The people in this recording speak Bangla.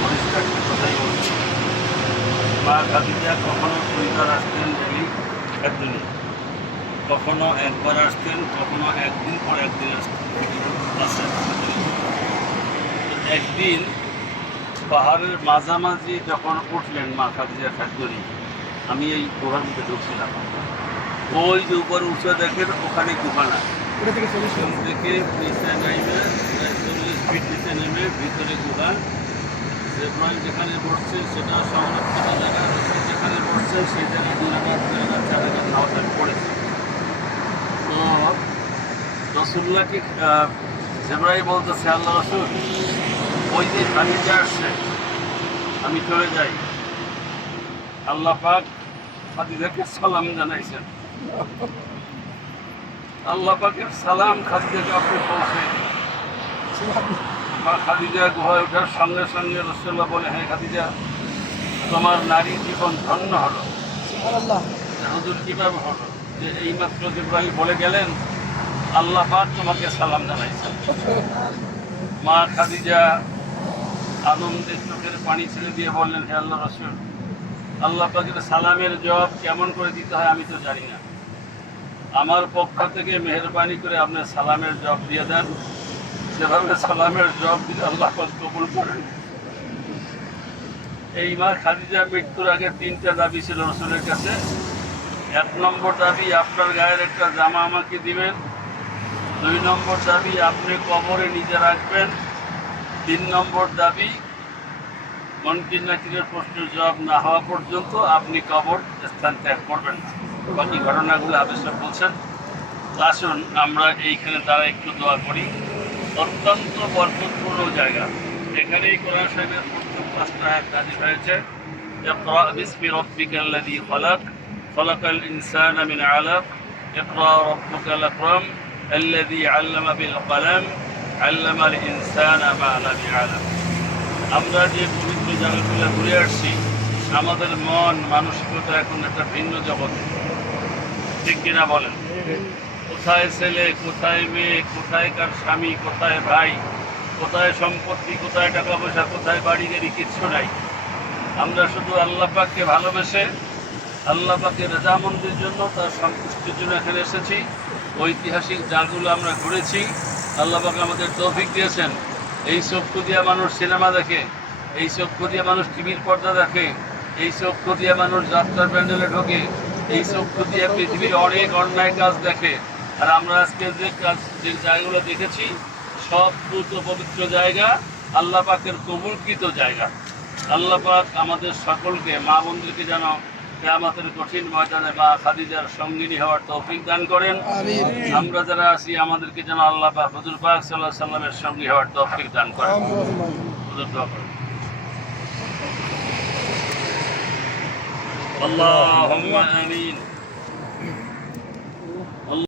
পরিষ্কার কথাই মা খাদিজা কখনো দুইবার আসতেন ডেলি একদিনে কখনো একবার আসতেন কখনো একদিন পর একদিন আসতেন একদিন পাহাড়ের মাঝামাঝি যখন উঠলেন মা খাদিজা খাদ্যরি আমি এই গুহার মধ্যে ঢুকছিলাম ওই যে উপর উঁচু দেখেন ওখানে গুহা না থেকে নিচে নেমে চল্লিশ ফিট নিচে নেমে ভিতরে গুহা জেব্রাইল যেখানে বসছে সেটা সংরক্ষিত জায়গা যেখানে বসছে সেই দু জায়গা দু চার জায়গা নামাজ পড়েছে। তো রসুল্লাহকে জেব্রাইল বলতেছে, আল্লাহ রসুল, ওই যে খালিজা আসছে, আমি চলে যাই। আল্লাহ পাক খাদিজাকে সালাম জানাইছেন। আল্লাহ পাকের সালাম খাদিজাকে আপনি পৌঁছে মা খাদিজা গুহায় ওঠার সঙ্গে সঙ্গে রসুল্লাহ বলে হ্যাঁ খাদিজা তোমার নারী জীবন ধন্য হলো। হুজুর কীভাবে হলো? যে এইমাত্র জিব্রাহিম বলে গেলেন আল্লাহ পাক তোমাকে সালাম জানাইছেন। মা খাদিজা আনন্দের চোখের পানি ছেড়ে দিয়ে বললেন হে আল্লাহ রসুল আল্লাহ পাকের সালামের জবাব কেমন করে দিতে হয় আমি তো জানি না। আমার পক্ষ থেকে মেহরবানি করে আপনার সালামের জবাব দিয়ে দেন। যেভাবে সালামের জবাব দিলে আল্লাহ কবুল করেন। এই মা খাদিজা মৃত্যুর আগে তিনটা দাবি ছিল রসুলের কাছে। এক নম্বর দাবি, আপনার গায়ের একটা জামা আমাকে দিবেন। দুই নম্বর দাবি, আপনি কবরে নিজে রাখবেন। তিন নম্বর দাবি মনকির নাকিরের প্রশ্নের জবাব না হওয়া পর্যন্ত আপনি কবর স্থান ত্যাগ করবেন না। বাকি ঘটনাগুলো আবেশ বলছেন। আসুন, আমরা এইখানে দ্বারা একটু দোয়া করি। অত্যন্ত বরকতপূর্ণ জায়গা এখানেই কোরআন সাহেবের প্রথম পাঁচটা আয়াত নাজিল হয়েছে اقرأ باسم ربك الذي خلق خلق الإنسان من علق اقرأ ربك الأكرم الذي علم بالقلم علم الإنسان ما لم يعلم আমরা যে পবিত্র জায়গাগুলো ঘুরে আসছি আমাদের মন মানসিকতা এখন একটা ভিন্ন জগতে ঠিক কিনা বলেন কোথায় ছেলে, কোথায় মেয়ে, কোথায় কার স্বামী, কোথায় ভাই, কোথায় সম্পত্তি, কোথায় টাকা পয়সা কোথায় বাড়ি গাড়ি, কিচ্ছু নাই। আমরা শুধু আল্লাহ পাককে ভালোবেসে আল্লাহ পাকের রেজামন্দির জন্য, তার সন্তুষ্টির জন্য এখানে এসেছি। ঐতিহাসিক জায়গাগুলো আমরা ঘুরেছি। আল্লাহ পাক আমাদের তৌফিক দিয়েছেন। এই চক্ষু দিয়ে মানুষ সিনেমা দেখে, এই চক্ষু দিয়ে মানুষ টিভির পর্দা দেখে, এই চক্ষু দিয়ে মানুষ যাত্রার প্যান্ডেলে ঢোকে, এই চক্ষু দিয়ে পৃথিবীর অনেক অন্যায় কাজ দেখে আর আমরা আজকে যে কাজ যে জায়গাগুলো দেখেছি সব দ্রুত পবিত্র জায়গা আল্লাহ পাকের কবুলকৃত জায়গা আল্লাহ পাক আমাদের সকলকে মা বন্ধুকে যেন কেয়ামতের কঠিন ময়দানে বা খাদিজার সঙ্গিনী হওয়ার তৌফিক দান করেন আমিন আমরা যারা আছি আমাদেরকে যেন আল্লাহ পাক হুজুর পাক সাল্লাহ সাল্লামের সঙ্গী হওয়ার তৌফিক দান করেন হুজুর দোয়া করেন اللهم آمين